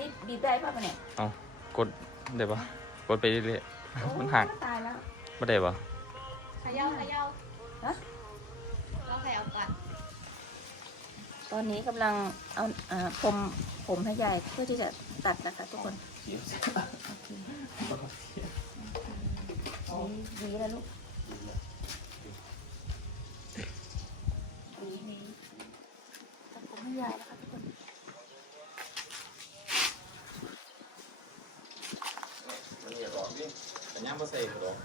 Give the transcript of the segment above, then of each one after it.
นี้บีบได้ป่ะปะเนี่ยเอากดได้ปะกดไปเรื่อยโอ้มันหักตายแล้วๆไม่ได้ปะเขย่าเขย่าฮะเราเขย่าก่อนตอนนี้กำลังเอาอ่าผมผมให้ยายเพื่อที่จะตัดนะคะทุกคนดีดีแล้วลูกดีดีตัดผมให้ยายนะคะทุกคน มันอย่าหลอกดิแต่ ย่างไม่ใส่หรอก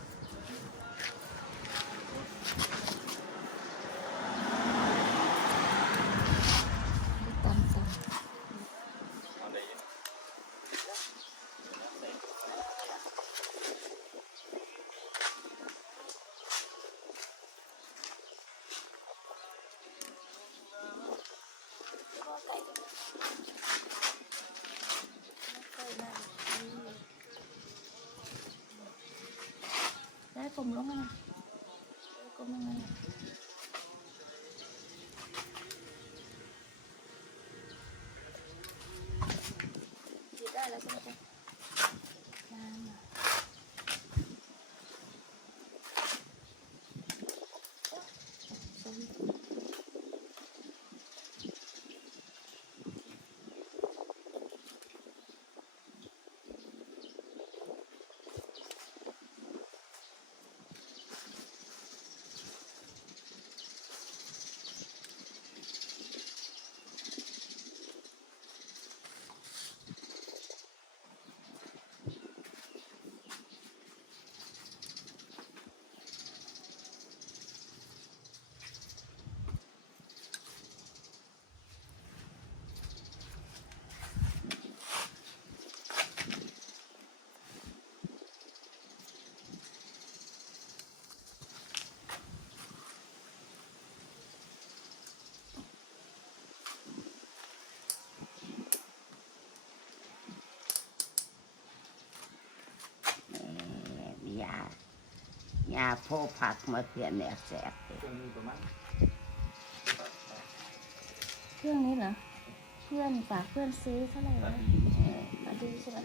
ได้ผมลงมาได้ผมลงมาดีได้แล้วใช่ไหมจ๊ะน้ำอะสวิตช์ ยายาโพผักมาเพียนเนี่ยแสบเลยเครื่องนี้ประมาณเครื่องนี้เหรอเพื่อนฝากเพื่อนซื้อเท่าไหร่วะเออมาดูใช่ไหม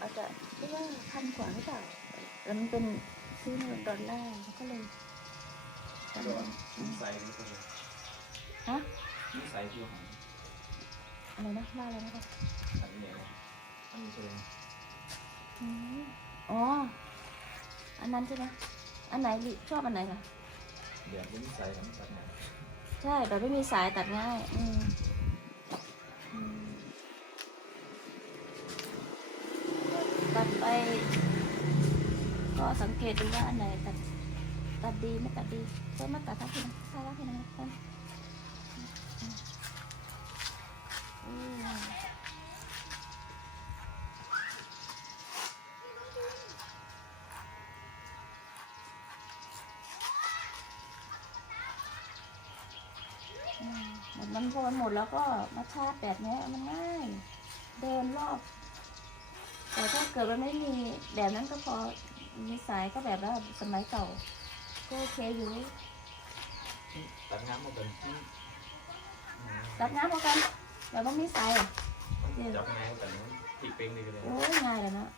อาจจะคิดว่าพันกว่าหรือเปล่าแล้วมันเป็นซื้อในดอลลาร์ก็เลยจำตัวได้ชิ้นใส่นี่ก็เลยฮะชิ้นใส่ที่ของอะไรนะว่าอะไรนะคะอันนี้เนี่ยอันนี้เชิงอืมอ๋ ออันนั้นใช่ไหมอันไหนลิชอบอันไหนคะเดี๋ยวชิ้นใส่ของตัดมาใช่แบบไม่มีสายตัดง่ายอืมอืมตัดไป ก็สังเกตดูว่าอันไหนตัดตัดดีไม่ตัดดีก็มาตัดทั้งทีนะใช่แล้วทีนะครับ มเหมือนมันพอมันหมดแล้วก็มาชาร์จแบบเนี้ยมันง่าย เดินรอบ แต่ถ้าเกิดมันไม่มีแบบนั้นก็พอมีสายก็แบบว่าสมัยเก่าก็โอเคอยู่ตัดงานมาเป็นที่รับน้ำเหมือนกันแต่ว่ามีสายอะจับงานแต่นั้นผิดเป็นดีกันเลยโอ้ยง่ายเลยนะ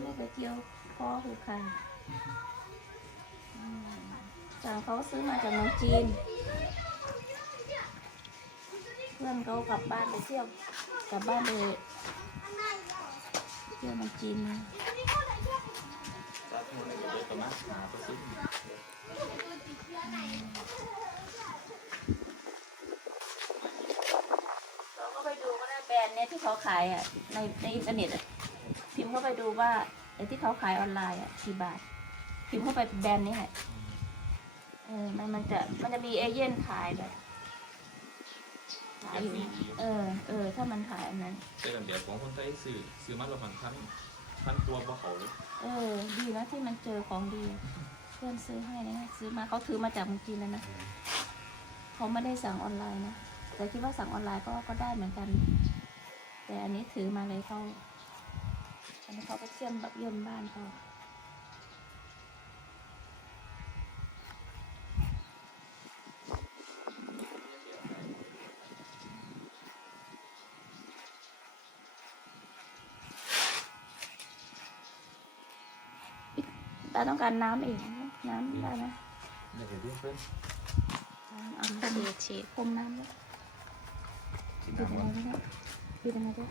ไม่ไปเที่ยวพ่อหูใครอืมสั่งเขาซื้อมาจากเมืองจีนเพื่อนเขากลับบ้านไปเที่ยว กลับบ้านไปเที่ยวมืองจีนมาตัดหมดเลยก็ประมาณหาเปอร์เซ็นต์เราก็ไปดูก็ได้แบรนด์เนี้ยที่เขาขายอะในในอินเทอร์เน็ตอะพิมพ์เข้าไปดูว่าไอ้ที่เขาขายออนไลน์อะกี่บาท พิมพ์เข้าไปแบรนด์นี้แหละเออมันมันจะมันจะมีเอเย่นขายแบบ ขายอยู่นะเออเออถ้ามันขายอันนั้นเจอกันเดี๋ยวของคนไทยซื้อซื้อมาละพันพันพันตัวบ่เขาเลยเออ ดีนะที่มันเจอของดี เพื่อนซื้อให้นะซื้อมาเขาถือมาจากเมืองจีนแล้วนะเขาไม่ได้สั่งออนไลน์นะแต่คิดว่าสั่งออนไลน์ก็ก็ได้เหมือนกัน แต่อันนี้ถือมาเลยเขาอันนี้เขาก็เชื่อมแบบเยี่ยมบ้านเขา ตาต้องการน้ำอีก น้ำได้ไหมเดี๋ยวเดี๋ยวเพื่อนเอาฉีดฉีดพรมน้ำด้วยกินปิดน้ำยังไงก่อนไม่ได้ปิดยังไงด้วย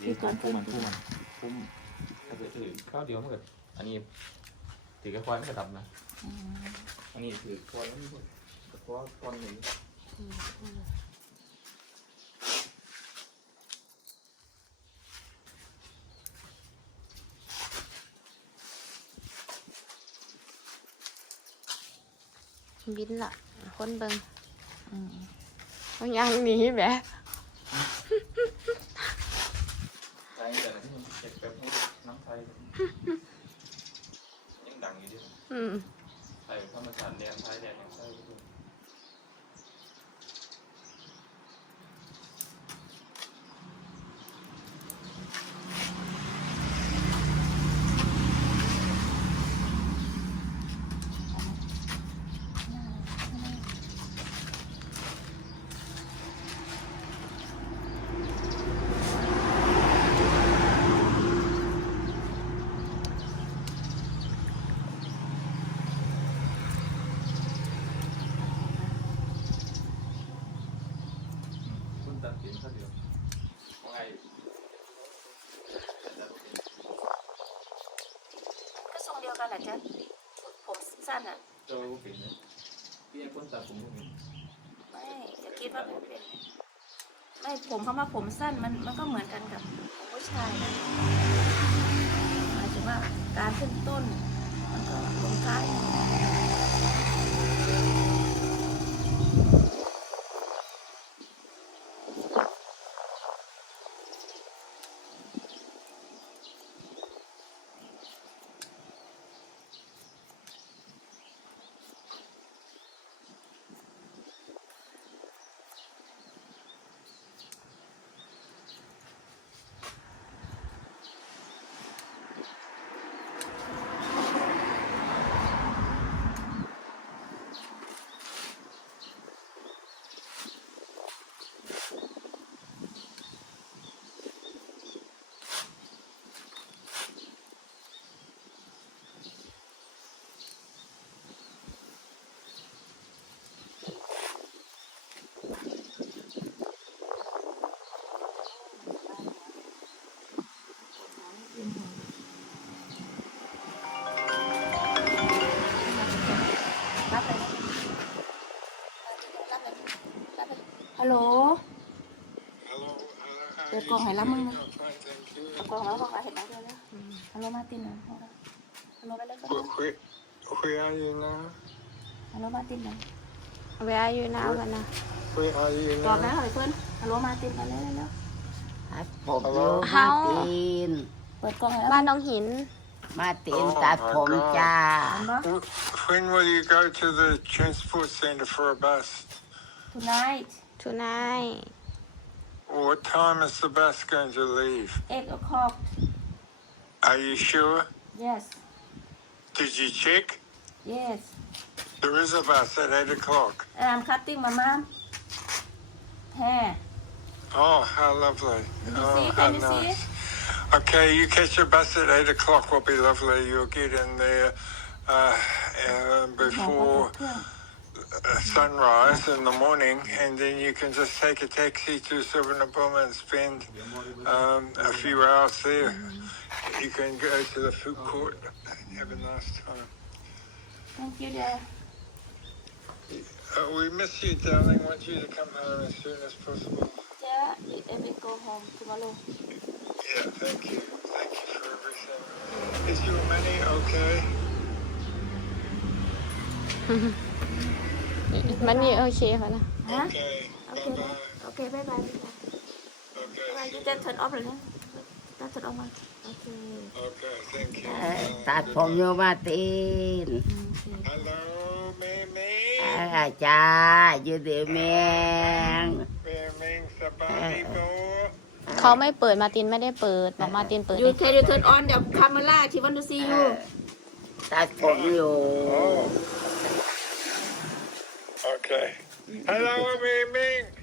นี่พุ่มพุ่มมันพุ่มมันพุ่มถ้าเกิดถือข้าวเดียวมันก็อันนี้ถือกระควายไม่กระดับนะอืมอันนี้ถือควายแล้วนี่กระควายก้อนหนึ่ง บินละคนเบิงอืมเอายังหนีแหมใช่แต่ที่มันเก็บแบบนี้น้ำไทยยังดังอยู่ดิอืมไทยธรรมชาติแดนไทยแดนยังไทยอยู่ คุณตัดสินข้าวเดียวว่าไง ก็ทรงเดียวกั นแหละจ๊ะผมสั้นอะเจ้าเป็นเนี่ยพี่ไอ้คนตัดผมพวกนี้ไม่อย่าคิดว่าเป็นเป็นไม่ผมเขามาผมสั้นมันมันก็เหมือนกันกับของผู้ชายนะหมายถึงว่าการขึ้นต้นมันก็ลงท้าย รับเลยนะรับเลยรับเลยฮัลโหล Hello, hello, how Được are con you hỏi lắm doing? không? I'm fine, thank you. กองแล้วบอกว่าเห็นไหมเดี๋ยวแล้วฮัลโหลมาร์ตินนะฮัลโหลไปเลยก็ได้ Where, where, where are you now? ฮัลโหลมาร์ตินนะเวลาอยู่น้ำกันนะ Where are you ตอบนะ now? หอยเพื่อนฮัลโหลมาร์ตินมาเลยแล้วให้ผมอยู่มาตีน เปิดกล้องแล้วบ้านน้องหิน มาตีนตัดผมจ้า เห็นปะ Wh- When will you go to the transport center for a bus? tonight tonight What time is the bus going to leave? 8 o'clock. Are you sure? Yes. Did you check? Yes. There is a bus at 8 o'clock. Um, and I'm cutting my mom hair. Oh, how lovely. Can you oh, see? oh, how Can see? nice. Okay, you catch your bus at 8 o'clock will be lovely. You'll get in there uh, um, before sunrise in the morning, and then you can just take a taxi to Suvarnabhumi and spend um, a few hours there. You can go to the food court and have a nice time. thank you Dad. Uh, we miss you, darling. Want you to come home as soon as possible. yeah I will go home tomorrow Yeah, thank you. Thank you for everything. Is your money okay? มันนี่โอเคค่ะนะฮะ Okay. โอเค Bye นะ bye. โอเคบายบาย Okay. บายจะ turn off เลยนะจะ turn off มาโอเค Okay. Thank you. เอ่อ Uh, ตัด good ผม night. อยู่มาตีนอืมโอเค Hello, Mimi. อาจ้าอยู่ดีแมง Mimi Sabati Bo. เขาไม่เปิดมาร์ตินไม่ได้เปิดบอกมาร์ตินเปิด You can you turn on the camera she want to see เอ่ you อตัดผมอยู่ Oh. Okay. Hello, Mimi.